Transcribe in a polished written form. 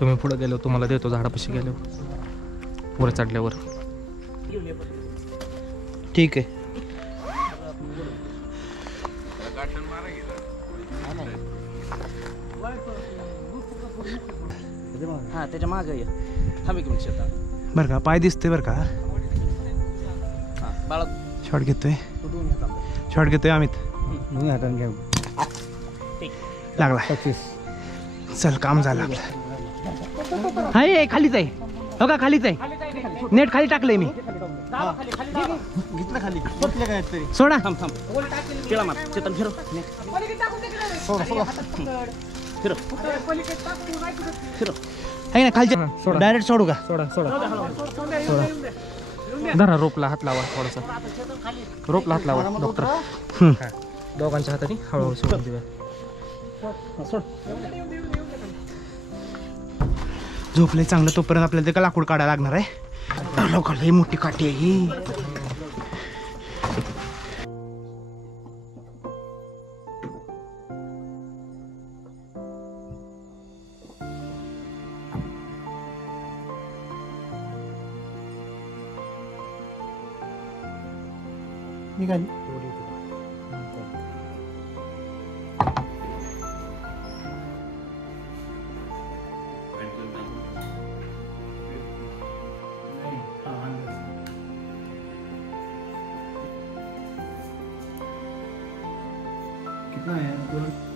तुम्ही पुढे गेलो तुम्हाला देतो झाडापाशी गेल्यावर वर चढल्यावर. ठीक आहे. हा त्याच्या मागे ये. थांब एक मिनिट शेतात. बरं का पाय दिसतोय बरं का. हा बाळा शॉट घेतोय. तू दोन हात थांब. शॉट घेतोय अमित. दोन्ही हाताने घेऊ. ठीक. लागला. 25. चल काम झालं आपलं. हाय आहे खालीच आहे. हो का खालीच आहे. नेट खाली टाकलंय मी. घेतलं खाली बसले काय तरी. सोडा. थांब थांब. तिला मार. चेतन फिरव. फिरव. फिरव. आहे ना खालच्या. सोडा. डायरेक्ट सोडू का. सोडा सोडा सोडा. धरा रोपला हात लावा थोडासा. रोपला हात लावा डॉक्टर. दोघांच्या हाताने हळूहळू सोडून देऊया. झोपले चांगलं तोपर्यंत आपल्याला ते लाकूड काढायला लागणार आहे. लोक लई मोठी काठी आहे ही. निघाली. कितना है?